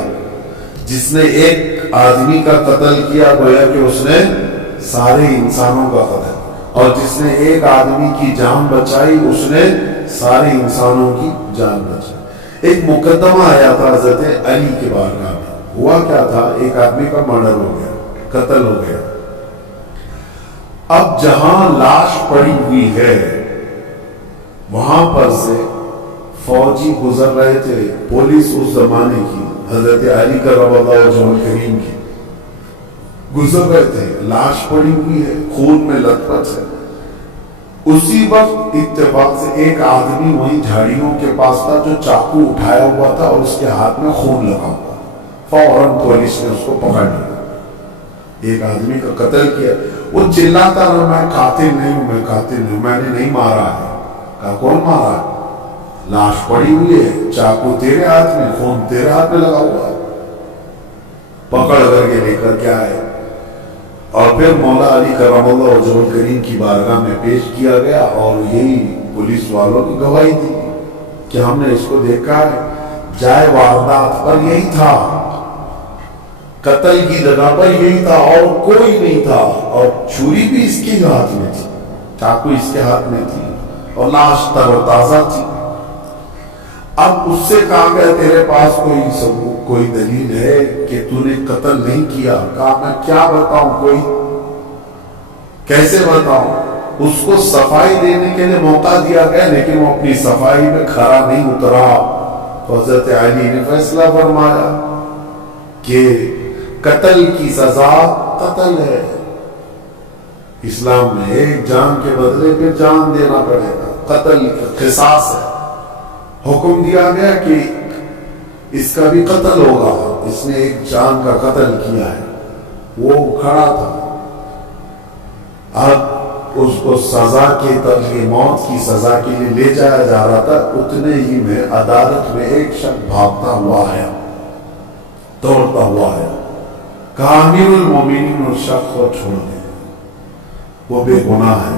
جس نے ایک آدمی کا قتل کیا گویا کہ اس نے سارے انسانوں کا قتل، اور جس نے ایک آدمی کی جان بچائی اس نے سارے انسانوں کی جان بچائی۔ ایک مقدمہ آیا تھا حضرت علی کے بارگاہ میں۔ ہوا کیا تھا، ایک آدمی کا مرڈر ہو گیا، قتل ہو گیا۔ اب جہاں لاش پڑی ہوئی ہے وہاں پر سے فوجی گزر رہے تھے، پولیس اس زمانے کی، حضرت علی کرم اللہ وجہہ الکریم کی، گزر رہے تھے، لاش پڑی ہوئی ہے، خون میں لت پت ہے۔ اسی وقت اتفاق سے ایک آدمی وہیں جھاڑیوں کے پاس تھا جو چاقو اٹھایا ہوا تھا اور اس کے ہاتھ میں خون لگا ہوا، فوراً پولیس نے اس کو پکڑ لیا۔ ایک آدمی کا قتل کیا، وہ چلاتا رہا میں قاتل نہیں ہوں، میں نے نہیں مارا ہے۔ کہا کون مارا ہے؟ لاش پڑی ہوئی ہے، چاقو تیرے ہاتھ میں، خون تیرے ہاتھ میں لگا ہوا ہے، پکڑ کر کے لے کر کیا ہے۔ اور پھر مولا علی کرم اللہ وجہہ الکریم کی بارگاہ میں پیش کیا گیا، اور یہی پولیس والوں کی گواہی دی کہ ہم نے اس کو دیکھا ہے، جائے واردات پر یہی تھا، قتل کی جگہ پر یہی تھا، اور کوئی نہیں تھا، اور چھری بھی اس کے ہاتھ میں تھی، چاقو اس کے ہاتھ میں تھی، اور لاش تر و تازہ تھی۔ اب اس سے کہا گیا تیرے پاس کوئی ثبوت کوئی دلیل ہے کہ تو نے قتل نہیں کیا؟ کہا میں کیا بتاؤں، کوئی کیسے بتاؤں؟ اس کو صفائی دینے کے لیے موقع دیا گیا لیکن وہ اپنی صفائی میں کھرا نہیں اترا، تو حضرت علی نے فیصلہ فرمایا کہ قتل کی سزا قتل ہے، اسلام میں ایک جان کے بدلے پہ جان دینا پڑے گا، قتل قصاص ہے، حکم دیا گیا کہ اس کا بھی قتل ہوگا، اس نے ایک جان کا قتل کیا ہے، وہ کھڑا تھا، اب اس کو سزا کے طرح موت کی سزا کے لیے لے جایا جا رہا تھا، اتنے ہی میں عدالت میں ایک شخص بھاگتا ہوا آیا، دوڑتا ہوا آیا، کہا امیر المومنین اس شخص کو چھوڑ دیں، وہ بے گناہ ہے،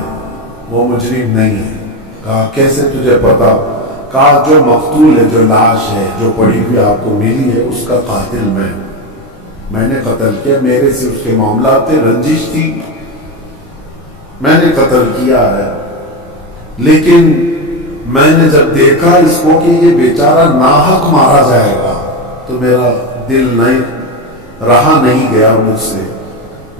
وہ مجرم نہیں ہے۔ کہا کیسے تجھے پتا؟ کہا جو مقتول ہے، جو لاش ہے، جو پڑی ہوئی آپ کو ملی ہے، اس کا قاتل میں نے قتل کیا، میرے سے اس کے معاملات تھے، رنجش تھی، میں نے قتل کیا ہے، لیکن میں نے جب دیکھا اس کو کہ یہ بیچارہ ناحق مارا جائے گا تو میرا دل نہیں رہا نہیں گیا مجھ سے،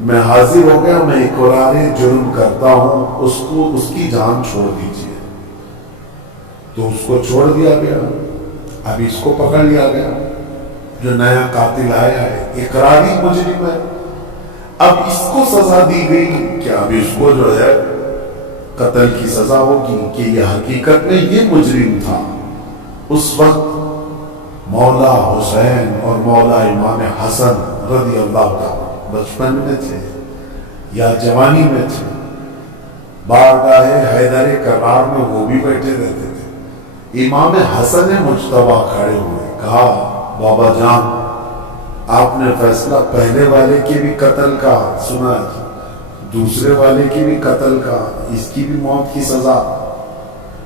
میں حاضر ہو گیا، میں اقرار جرم کرتا ہوں، اس کی جان چھوڑ دیجیے، تو اس کو چھوڑ دیا گیا۔ اب اس کو پکڑ لیا گیا، جو نیا قاتل آیا ہے، اقراری مجرم ہے، اب اس کو سزا دی گئی کہ اب اس کو جو ہے قتل کی سزا ہوگی کہ یہ حقیقت میں یہ مجرم تھا۔ اس وقت مولا حسین اور مولا امام حسن رضی اللہ تعالیٰ بچپن میں تھے یا جوانی میں تھے، بارگاہ حیدر کرار میں وہ بھی بیٹھے رہتے تھے۔ امام حسن مجتبیٰ کھڑے ہوئے، کہا بابا جان آپ نے فیصلہ پہلے والے کے بھی قتل کا سنا، دوسرے والے کے بھی قتل کا، اس کی بھی موت کی سزا،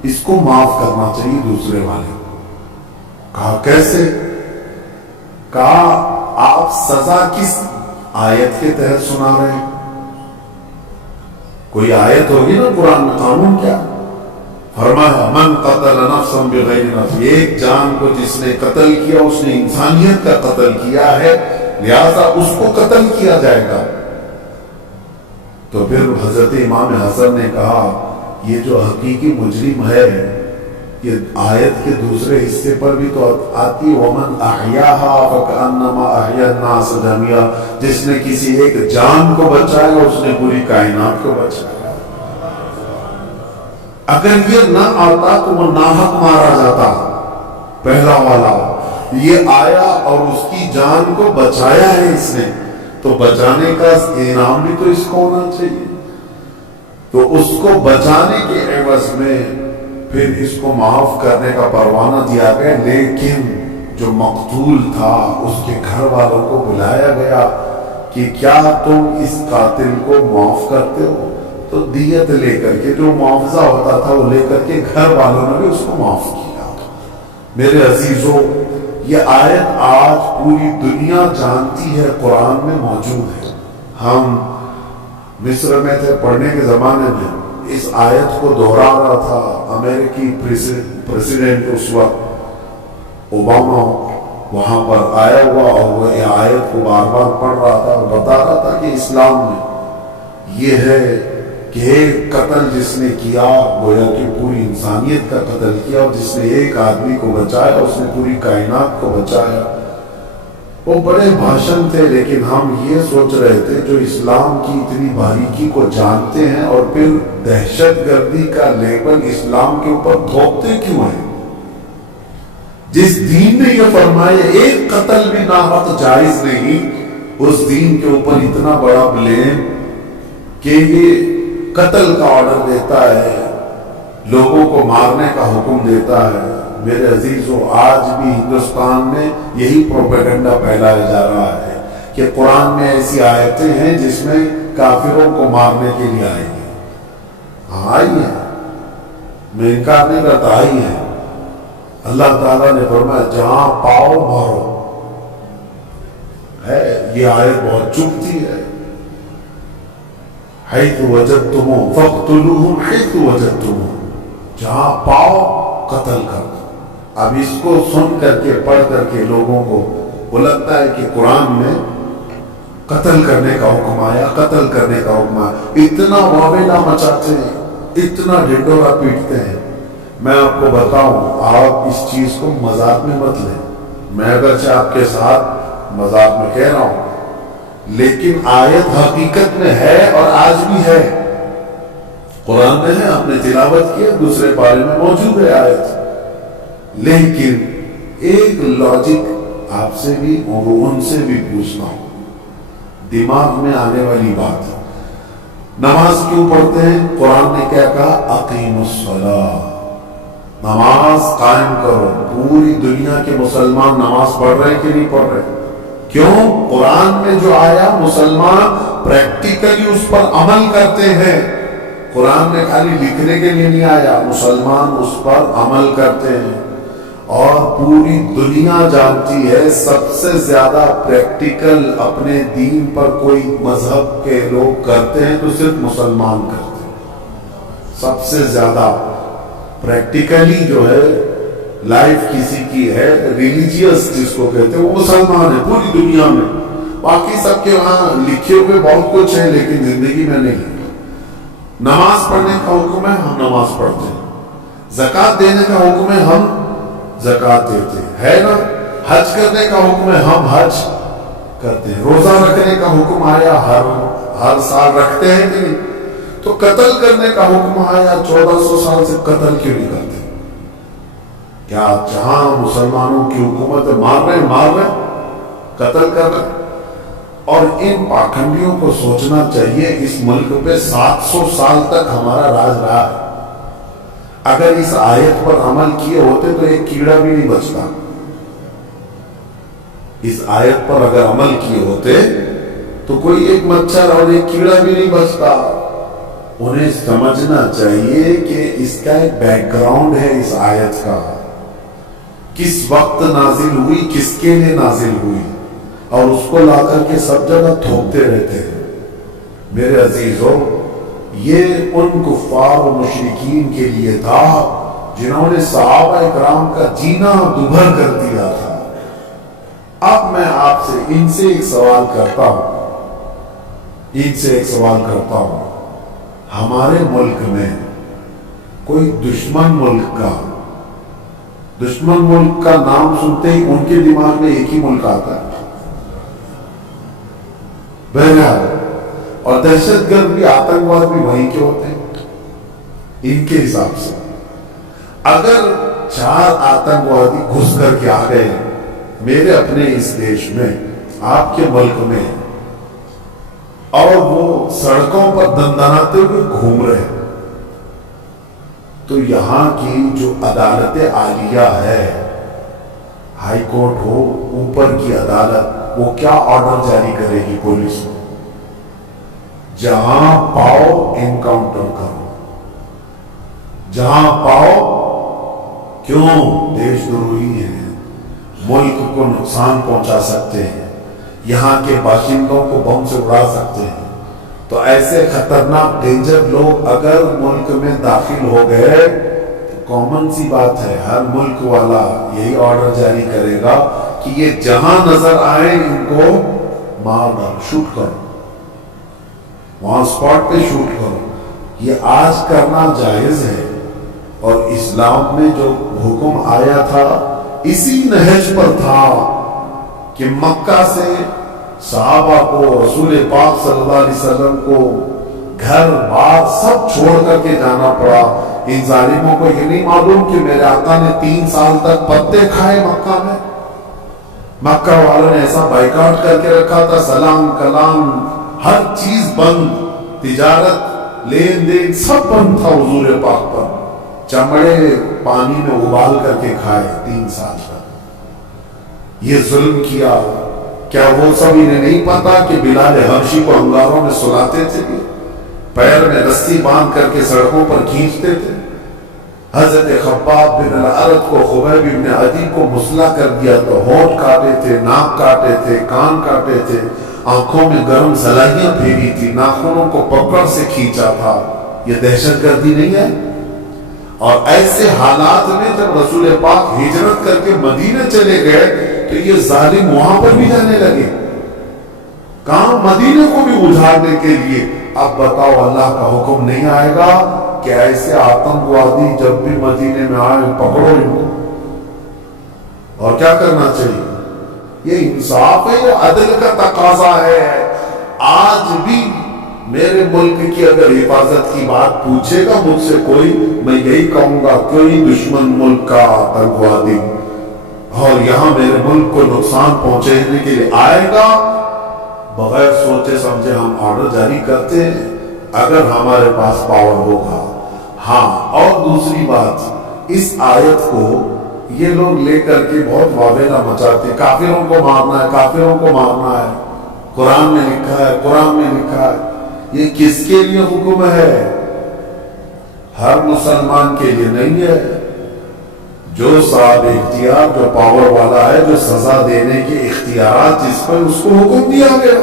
اس کو معاف کرنا چاہیے دوسرے والے کو۔ کہا کیسے؟ کہا آپ سزا کس آیت کے تحت سنا رہے ہیں؟ کوئی آیت ہوگی نا قرآن میں، قانون کیا؟ فرمایا من قتل نفسا بغیر نفس، ایک جان کو جس نے قتل کیا اس نے انسانیت کا قتل کیا ہے، لہذا اس کو قتل کیا جائے گا۔ تو پھر حضرت امام حسن نے کہا یہ جو حقیقی مجرم ہے، یہ آیت کے دوسرے حصے پر بھی تو آتی ومن احیاہا فکأنما احیا الناس جميعا، جس نے کسی ایک جان کو بچایا اس نے پوری کائنات کو بچایا۔ اگر یہ نہ آتا تو وہ ناحق مارا جاتا، پہلا والا یہ آیا اور اس کی جان کو بچایا ہے اس نے، تو بچانے کا انعام بھی تو اس کو ہونا چاہیے، تو اس کو بچانے کے عوض میں پھر اس کو معاف کرنے کا پروانہ دیا گیا، لیکن جو مقتول تھا اس کے گھر والوں کو بلایا گیا کہ کیا تم اس قاتل کو معاف کرتے ہو؟ تو دیت لے کر کے جو معاوضہ ہوتا تھا وہ لے کر کے گھر والوں نے بھی اس کو معاف کیا۔ میرے عزیزوں، یہ آیت آج پوری دنیا جانتی ہے، قرآن میں موجود ہے۔ ہم مصر میں تھے پڑھنے کے زمانے میں، اس آیت کو دہرا رہا تھا امریکی پریزیڈنٹ اس وقت اوباما، وہاں پر آیا ہوا اور وہ یہ آیت کو بار بار پڑھ رہا تھا اور بتا رہا تھا کہ اسلام میں یہ ہے کہ ایک قتل جس نے کیا گویا کہ پوری انسانیت کا قتل کیا، اور جس نے ایک آدمی کو بچایا اس نے پوری کائنات کو بچایا۔ وہ بڑے بھاشن تھے، لیکن ہم یہ سوچ رہے تھے جو اسلام کی اتنی باریکی کو جانتے ہیں اور پھر دہشت گردی کا لیبل اسلام کے اوپر تھوپتے کیوں ہیں؟ جس دین نے یہ فرمایا ایک قتل بھی ناحق جائز نہیں، اس دین کے اوپر اتنا بڑا بلیم کہ یہ قتل کا آرڈر دیتا ہے، لوگوں کو مارنے کا حکم دیتا ہے۔ میرے عزیزوں، آج بھی ہندوستان میں یہی پروپیگنڈا پھیلایا جا رہا ہے کہ قرآن میں ایسی آیتیں ہیں جس میں کافروں کو مارنے کے لیے آئی ہیں۔ ہاں آئی ہیں، میں انکار نہیں کرتا، آئی ہیں۔ اللہ تعالیٰ نے فرمایا جہاں پاؤ مارو، ہے یہ آیت بہت چبھتی ہے، حیث وجدتموہ فاقتلوہم حیث وجدتموہ، جہاں پاؤ قتل کر دو۔ اب اس کو سن کر کے پڑھ کر کے لوگوں کو وہ لگتا ہے کہ قرآن میں قتل کرنے کا حکم آیا، قتل کرنے کا حکم آیا، اتنا واویلا مچاتے ہیں، اتنا ڈنڈورا پیٹتے ہیں۔ میں آپ کو بتاؤں، آپ اس چیز کو مذاق میں مت لیں، میں اگرچہ آپ کے ساتھ مذاق میں کہہ رہا ہوں، لیکن آیت حقیقت میں ہے اور آج بھی ہے، قرآن میں ہے، آپ نے تلاوت کیا، دوسرے پارے میں موجود ہے آیت۔ لیکن ایک لاجک آپ سے بھی اور ان سے بھی پوچھنا ہوں، دماغ میں آنے والی بات ہے، نماز کیوں پڑھتے ہیں؟ قرآن نے کیا کہا؟ اقیموا الصلاۃ، نماز قائم کرو۔ پوری دنیا کے مسلمان نماز پڑھ رہے کہ نہیں پڑھ رہے؟ کیوں؟ قرآن میں جو آیا مسلمان پریکٹیکلی اس پر عمل کرتے ہیں۔ قرآن میں خالی لکھنے کے لیے نہیں آیا، مسلمان اس پر عمل کرتے ہیں۔ اور پوری دنیا جانتی ہے سب سے زیادہ پریکٹیکل اپنے دین پر کوئی مذہب کے لوگ کرتے ہیں تو صرف مسلمان کرتے ہیں۔ سب سے زیادہ پریکٹیکلی جو ہے لائف کسی کی ہے ریلیجیس جس کو کہتے ہیں، وہ مسلمان ہے پوری دنیا میں۔ باقی سب کے وہاں لکھے ہوئے بہت کچھ ہے لیکن زندگی میں نہیں۔ نماز پڑھنے کا حکم ہے، ہم نماز پڑھتے ہیں۔ زکوٰۃ دینے کا حکم ہے، ہم زکوٰۃ دیتے ہیں، ہے نا؟ حج کرنے کا حکم ہے، ہم حج کرتے ہیں۔ روزہ رکھنے کا حکم آیا، ہر سال رکھتے ہیں کہ نہیں؟ تو قتل کرنے کا حکم آیا، 1400 سال سے قتل کیوں نہیں کرتے؟ کیا جہاں مسلمانوں کی حکومت مار رہے قتل کر رہے؟ اور ان پاکھنڈیوں کو سوچنا چاہیے، اس ملک پہ 700 سال تک ہمارا راج رہا ہے، اگر اس آیت پر عمل کیے ہوتے تو ایک کیڑا بھی نہیں بچتا۔ اس آیت پر اگر عمل کیے ہوتے تو کوئی ایک مچھر اور ایک کیڑا بھی نہیں بچتا۔ انہیں سمجھنا چاہیے کہ اس کا ایک بیک گراؤنڈ ہے، اس آیت کا کس وقت نازل ہوئی، کس کے لیے نازل ہوئی، اور اس کو لا کر کے سب جگہ تھوپتے رہتے ہیں۔ میرے عزیزوں، یہ ان کفار و مشرکین کے لیے تھا جنہوں نے صحابہ اکرام کا جینا دوبھر کر دیا تھا۔ اب میں آپ سے ان سے ایک سوال کرتا ہوں، ہمارے ملک میں کوئی دشمن ملک کا نام سنتے ہی ان کے دماغ میں ایک ہی ملک آتا ہے، بہرحال، اور دہشت گرد بھی آتنکواد بھی وہیں کے ہوتے ہیں ان کے حساب سے۔ اگر 4 آتنکوادی گھس کر کے آ گئے میرے اپنے اس دیش میں، آپ کے ملک میں، اور وہ سڑکوں پر دندناتے ہوئے گھوم رہے ہیں، تو یہاں کی جو عدالت عالیہ ہے، ہائی کورٹ ہو، اوپر کی عدالت، وہ کیا آرڈر جاری کرے گی پولیس کو؟ جہاں پاؤ انکاؤنٹر کرو، جہاں پاؤ۔ کیوں؟ دیش دروہی ہیں، ملک کو نقصان پہنچا سکتے ہیں، یہاں کے باشندوں کو بم سے اڑا سکتے ہیں۔ تو ایسے خطرناک ڈینجر لوگ اگر ملک میں داخل ہو گئے تو کامن سی بات ہے، ہر ملک والا یہی آرڈر جاری کرے گا کہ یہ جہاں نظر آئے ان کو مار ڈالو، شوٹ کرو، وہاں سپاٹ پہ شوٹ کرو۔ یہ آج کرنا جائز ہے، اور اسلام میں جو حکم آیا تھا اسی نہج پر تھا کہ مکہ سے صحابہ کو، رسول پاک صلی اللہ علیہ وسلم کو گھر بار سب چھوڑ کر کے جانا پڑا۔ ان ظالموں کو یہ نہیں معلوم کہ میرے آقا نے 3 سال تک پتے کھائے مکہ میں، مکہ والوں نے ایسا بائیکاٹ کر کے رکھا تھا، سلام کلام ہر چیز بند، تجارت لین دین سب بند تھا حضور پاک پر، چمڑے پانی میں ابال کر کے کھائے 3 سال تک۔ یہ ظلم کیا، کیا وہ سب انہیں نہیں پتا کہ بلال حبشی کو انگاروں میں سلاتے تھے، پیر میں رسی باندھ کر کے سڑکوں پر کھینچتے تھے؟ حضرت خباب بن الارت کو، خبیب بن عدی کو مسلح کر دیا تو ہونٹ کاٹے تھے، ناک کاٹے تھے، کان کاٹے تھے، آنکھوں میں گرم سلائیاں پھیری تھی، ناخنوں کو پکڑ سے کھینچا تھا۔ یہ دہشت گردی نہیں ہے؟ اور ایسے حالات میں جب رسول پاک ہجرت کر کے مدینے چلے گئے تو یہ ظالم وہاں پر بھی جانے لگے، کام مدینے کو بھی اجاڑنے کے لیے۔ اب بتاؤ اللہ کا حکم نہیں آئے گا کہ ایسے آتنکوادی جب بھی مدینے میں آئے پکڑو ان کو؟ اور کیا کرنا چاہیے؟ یہ انصاف ہے، یہ عدل کا تقاضا ہے۔ آج بھی میرے ملک کی اگر حفاظت کی بات پوچھے گا مجھ سے کوئی، میں یہی کہوں گا کوئی دشمن ملک کا آتنکوادی اور یہاں میرے ملک کو نقصان پہنچانے کے لیے آئے گا، بغیر سوچے سمجھے ہم آرڈر جاری کرتے ہیں اگر ہمارے پاس پاور ہوگا۔ ہاں، اور دوسری بات، اس آیت کو یہ لوگ لے کر کے بہت واویلا مچاتے ہیں، کافروں کو مارنا ہے، کافروں کو مارنا ہے، قرآن میں لکھا ہے، قرآن میں لکھا ہے۔ یہ کس کے لیے حکم ہے؟ ہر مسلمان کے لیے نہیں ہے۔ جو صاحب اختیار، جو پاور والا ہے، جو سزا دینے کے اختیارات جس پر، اس کو حکم دیا گیا۔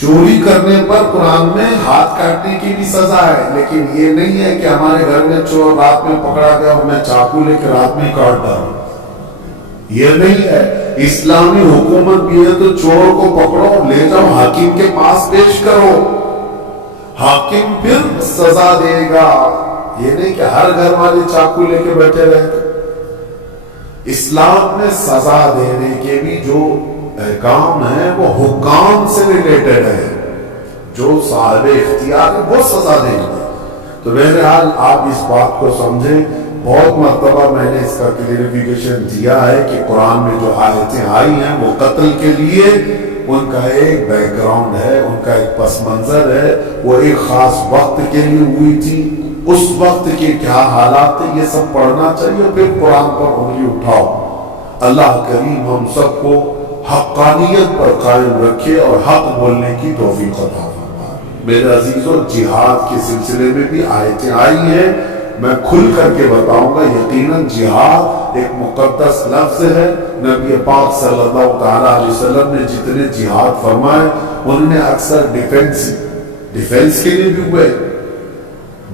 چوری کرنے پر قرآن میں ہاتھ کاٹنے کی بھی سزا ہے، لیکن یہ نہیں ہے کہ ہمارے گھر میں چور رات میں پکڑا گیا اور میں چاقو لے کے رات میں کاٹ ڈالوں، یہ نہیں ہے۔ اسلامی حکومت بھی ہے تو چور کو پکڑو، لے جاؤ حاکم کے پاس پیش کرو، حاکم پھر سزا دے گا۔ یہ نہیں کہ ہر گھر والے چاقو لے کے بیٹھے رہتے۔ اسلام میں سزا دینے کے بھی جو احکام ہیں وہ حکام سے ریلیٹڈ ہے، جو صاحب اختیار ہے وہ سزا دیں گے۔ تو بہرحال آپ اس بات کو سمجھیں، بہت مرتبہ میں نے اس کا کلیریفیکیشن دیا ہے کہ قرآن میں جو آیتیں آئی ہیں وہ قتل کے لیے ان کا ایک بیک گراؤنڈ ہے، ان کا ایک پس منظر ہے، وہ ایک خاص وقت کے لیے ہوئی تھی، اس وقت کے کیا حالات تھے، یہ سب پڑھنا چاہیے، پھر قرآن پر انگلی اٹھاؤ۔ اللہ کریم ہم سب کو حقانیت پر قائم رکھے اور حق بولنے کی توفیق عطا فرمائے۔ میرے عزیزوں، جہاد کے سلسلے میں بھی آیتیں آئی ہیں، میں کھل کر کے بتاؤں گا۔ یقیناً جہاد ایک مقدس لفظ ہے۔ نبی پاک صلی اللہ تعالیٰ علیہ وسلم نے جتنے جہاد فرمائے انہوں نے اکثر ڈیفنس کے لیے بھی ہوئے،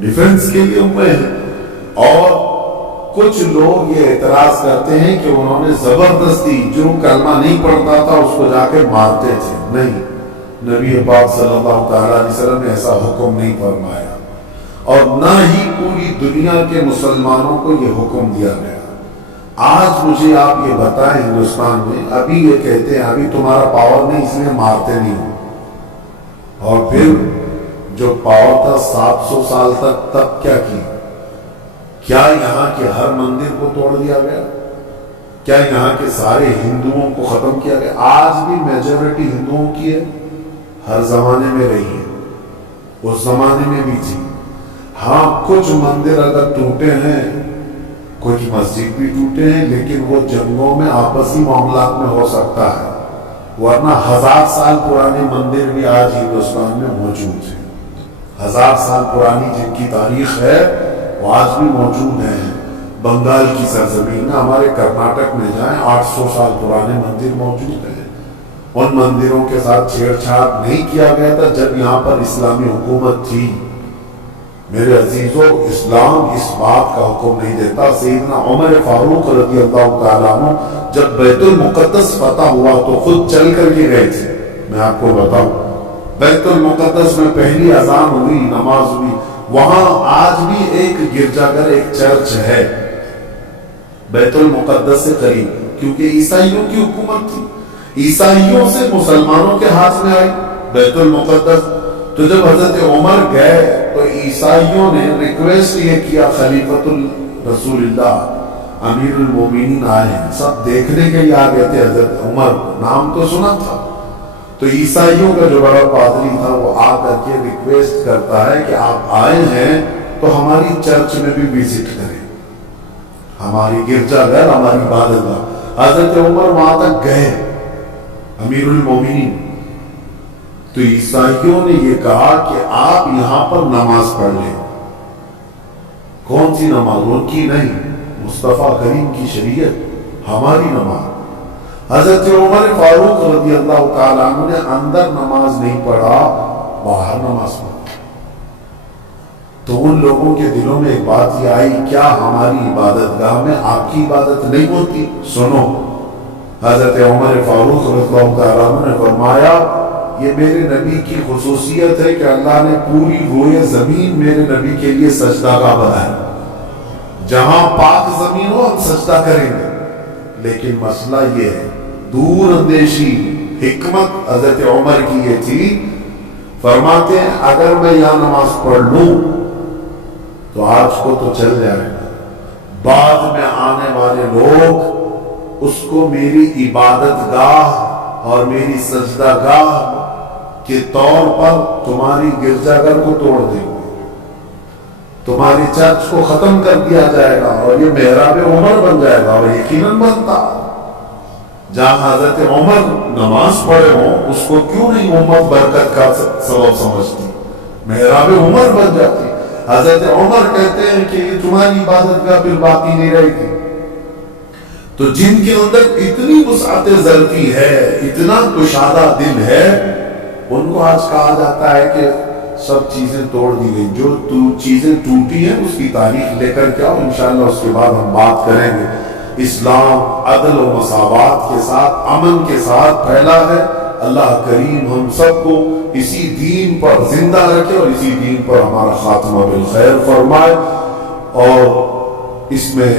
ڈیفنس کے لیے ہوئے ہیں۔ اور کچھ لوگ یہ اعتراض کرتے ہیں کہ انہوں نے زبردستی جو کلمہ نہیں پڑھتا تھا اس کو جا کے مارتے تھے۔ نہیں، نبی پاک صلی اللہ تعالیٰ علیہ وسلم نے ایسا حکم نہیں فرمایا، اور نہ ہی پوری دنیا کے مسلمانوں کو یہ حکم دیا گیا۔ آج مجھے آپ یہ بتائیں، ہندوستان میں ابھی یہ کہتے ہیں ابھی تمہارا پاور نہیں اس لیے مارتے نہیں ہو، اور پھر جو پاور تھا 700 سال تک کیا کیا؟ کیا یہاں کے ہر مندر کو توڑ دیا گیا؟ کیا یہاں کے سارے ہندوؤں کو ختم کیا گیا؟ آج بھی میجورٹی ہندوؤں کی ہے، ہر زمانے میں رہی ہے، اس زمانے میں بھی تھی۔ ہاں، کچھ مندر اگر ٹوٹے ہیں، کچھ مسجد بھی ٹوٹے ہیں، لیکن وہ جنگوں میں آپسی معاملات میں ہو سکتا ہے، ورنہ 1000 سال پرانے مندر بھی آج ہندوستان میں موجود ہیں۔ 1000 سال پرانی جن کی تاریخ ہے وہ آج بھی موجود ہیں۔ بنگال کی سرزمین میں، ہمارے کرناٹک میں جائیں، 800 سال پرانے مندر موجود ہیں۔ ان مندروں کے ساتھ چھیڑ چھاڑ نہیں کیا گیا تھا جب یہاں پر اسلامی حکومت تھی۔ میرے عزیزوں، اسلام اس بات کا حکم نہیں دیتا۔ سیدنا عمر فاروق رضی اللہ تعالیٰ عنہ جب بیت المقدس فتح ہوا تو خود چل کر کے گئے تھے۔ میں آپ کو بتاؤں، بیت المقدس میں پہلی اذان ہوئی، نماز ہوئی، وہاں آج بھی ایک گرجا گھر، ایک چرچ ہے بیت المقدس سے قریب، کیونکہ عیسائیوں کی حکومت تھی، عیسائیوں سے مسلمانوں کے ہاتھ میں آئی بیت المقدس۔ تو جب حضرت عمر گئے تو عیسائیوں نے ریکویسٹ یہ کیا، خلیفۃ رسول اللہ امیر المومنین آئے ہیں، سب دیکھنے کے لیے آ گئے تھے۔ حضرت عمر نام تو سنا تھا، تو عیسائیوں کا جو بڑا پادری تھا وہ آ کر کے ریکویسٹ کرتا ہے کہ آپ آئے ہیں تو ہماری چرچ میں بھی وزٹ کریں، ہماری گرجا گھر، ہماری عبادت گاہ۔ حضرت عمر وہاں تک گئے، امیر المومنین، تو عیسائیوں نے یہ کہا کہ آپ یہاں پر نماز پڑھ لیں۔ کون سی نماز؟ ان کی نہیں، مصطفیٰ کریم کی شریعت، ہماری نماز۔ حضرت عمر فاروق رضی اللہ تعالیٰ عنہ نے اندر نماز نہیں پڑھا، باہر نماز پڑھا۔ تو ان لوگوں کے دلوں میں ایک بات یہ آئی، کیا ہماری عبادت گاہ میں آپ کی عبادت نہیں ہوتی؟ سنو، حضرت عمر فاروق رضی اللہ تعالیٰ عنہ نے فرمایا یہ میرے نبی کی خصوصیت ہے کہ اللہ نے پوری روئے زمین میرے نبی کے لیے سجدہ گاہ بنایا، جہاں پاک زمین ہو ہم سجدہ کریں گے، لیکن مسئلہ یہ ہے دور اندیشی حکمت حضرت عمر کی یہ تھی، فرماتے ہیں اگر میں یہاں نماز پڑھ لوں تو آج کو تو چل جائے گا، بعد میں آنے والے لوگ اس کو میری عبادت گاہ اور میری سجدہ گاہ کے طور پر تمہاری گرجا گھر کو توڑ دیں گے، تمہاری چرچ کو ختم کر دیا جائے گا اور یہ محراب عمر بن جائے گا، اور یقیناً بنتا۔ جہاں حضرت عمر نماز پڑھے ہوں اس کو کیوں نہیں امت برکت کا سبب سمجھتی، محراب عمر بن جاتی۔ حضرت عمر کہتے ہیں کہ یہ تمہاری عبادت گاہ پھر باقی نہیں رہے گی۔ تو جن کے اندر اتنی وسعت ذرتی ہے، اتنا کشادہ دل ہے، ان کو آج کہا جاتا ہے کہ سب چیزیں توڑ دی گئی، جو چیزیں ٹوٹی ہیں اس کی تاریخ لے کر کے آؤ، انشاءاللہ اس کے بعد ہم بات کریں گے۔ اسلام عدل و مساوات کے ساتھ، امن کے ساتھ پھیلا ہے۔ اللہ کریم ہم سب کو اسی دین پر زندہ رکھے اور اسی دین پر ہمارا خاتمہ بالخیر فرمائے۔ اور اس میں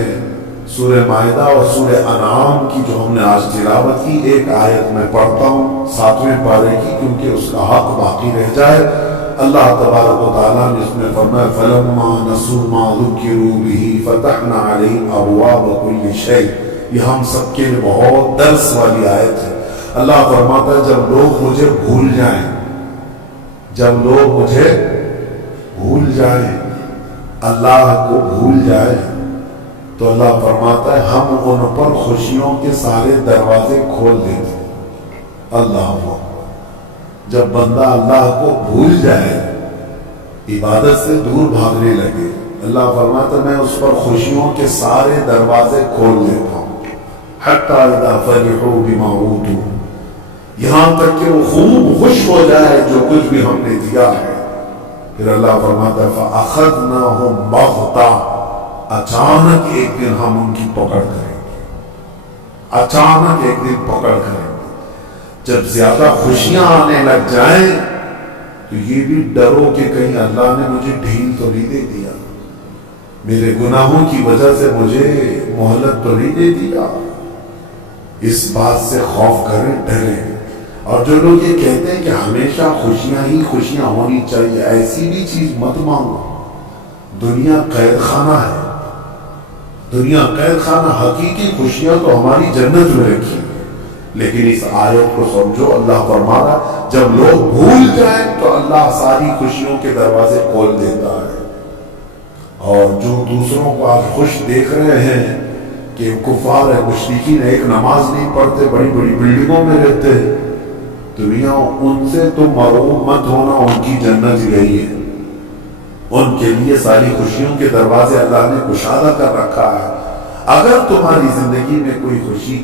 سورہ مائدہ اور سورہ انعام کی جو ہم نے آج تلاوت کی، ایک آیت میں پڑھتا ہوں 7ویں پارے کی، کیونکہ اس کا حق باقی رہ جائے۔ اللہ تبارک و تعالیٰ نے اس میں فرمایا فَلَمَّا نَسُوا مَا ذُكِّرُوا بِهِ فَتَحْنَا عَلَيْهِمْ أَبْوَابَ كُلِّ شَيْءٍ۔ یہ ہم سب کے لیے بہت درس والی آیت ہے۔ اللہ فرماتا ہے جب لوگ مجھے بھول جائیں، جب لوگ مجھے بھول جائیں، اللہ کو بھول جائیں، تو اللہ فرماتا ہے ہم ان پر خوشیوں کے سارے دروازے کھول دیتے ہیں۔ اللہ اکبر۔ جب بندہ اللہ کو بھول جائے، عبادت سے دور بھاگنے لگے، اللہ فرماتا ہے میں اس پر خوشیوں کے سارے دروازے کھول دیتا ہوں۔ حتی اذا فرحوا بما اوتوا، یہاں تک کہ وہ خوب خوش ہو جائے جو کچھ بھی ہم نے دیا ہے۔ پھر اللہ فرماتا ہے فَأَخَذْنَاهُمْ بَغْتَةً، اچانک ایک دن ہم ان کی پکڑ کریں گے، اچانک ایک دن پکڑ کریں گے۔ جب زیادہ خوشیاں آنے لگ جائیں تو یہ بھی ڈرو کہ کہیں اللہ نے مجھے ڈھیل تو نہیں دے دیا، میرے گناہوں کی وجہ سے مجھے مہلت تو نہیں دے دیا۔ اس بات سے خوف کریں، ڈریں۔ اور جو لوگ یہ کہتے ہیں کہ ہمیشہ خوشیاں ہی خوشیاں ہونی چاہیے، ایسی بھی چیز مت مانگو۔ دنیا قید خانہ ہے، دنیا قید خانہ، حقیقی خوشیاں تو ہماری جنت میں رکھی، لیکن اس آیت کو سمجھو۔ اللہ فرما رہا جب لوگ بھول جائیں تو اللہ ساری خوشیوں کے دروازے کھول دیتا ہے۔ اور جو دوسروں کو آج خوش دیکھ رہے ہیں کہ کفار ہے، مشرکین ایک نماز نہیں پڑھتے، بڑی بڑی بلڈنگوں میں رہتے ہیں، دنیا ان سے تو مرعوب مت ہونا، ان کی جنت یہی ہے، ان کے لیے ساری خوشیوں کے دروازے اللہ نے کشادہ کر رکھا ہے۔ اگر تمہاری زندگی میں کوئی خوشی